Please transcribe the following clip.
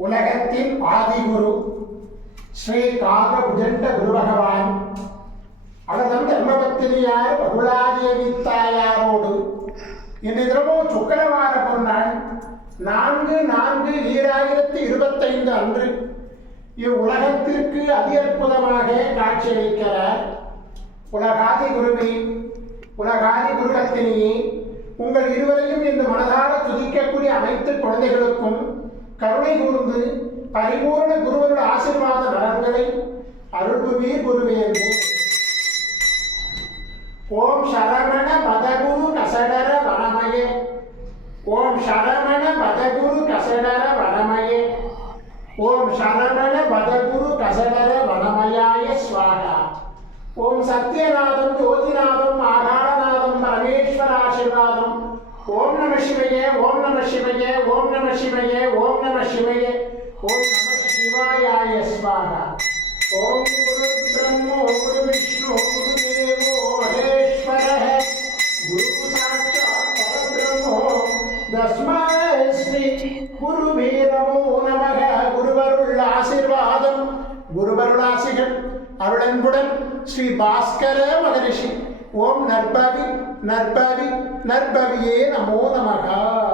உலகத்தின் ஆதிகுரு ஸ்ரீ காகபுஜண்ட குரு பகவான் அவர்தம் தர்மபத்தினியார் பகுலாதேவி தாயாரோடு இன்று தினமும் சுக்கிரவார பொருநாள் 4/4/2025 அன்று இவ்வுலகத்திற்கு அதி அற்புதமாக காட்சியளிக்கிறார். உலகாதி குருவே, உலகாதி குருரத்தினியே, உங்கள் இருவரையும் இந்த மனதார துதிக்கக்கூடிய அனைத்து குழந்தைகளுக்கும் கருணை கூர்ந்து பரிபூர்ண குருவருடைய ஆசீர்வாத நலன்களை அருள்புவீர் குருவே. ஓம் சரவண பதகுரு கசடர வனமயே, ஓம் சரவண பதகுரு கசடர வனமயே, ஓம் சரவண பதகுரு கசடர வனமயாய ஸ்வாகா. ஓம் சத்யநாதம் ஜோதிநாதம் ஆகாரநாதம் பரமேஸ்வர ஆசீர்வாதம். ஓம் நம சிவயே, ஓம் நம சிவயே, ஓம் நம சிவயே, ஓம் நம சிவயே, ஓம் நம சிவாயாய ஸ்வாகா. ஓம் குரு பிரம்மோ குரு விஷ்ணு குரு தேவோ மகேஸ்வரः குரு சாட்சாத் பரபிரம்மோ தஸ்மை ஸ்ரீ குருவே நமோ நமः. குருவருள் ஆசீர்வாதம், குருவருள் ஆசிகள் அருளன்புடன் ஸ்ரீ பாஸ்கர மகரிஷி. ஓம் நற்பவி நற்பவி நற்பவியே நமோ நமः.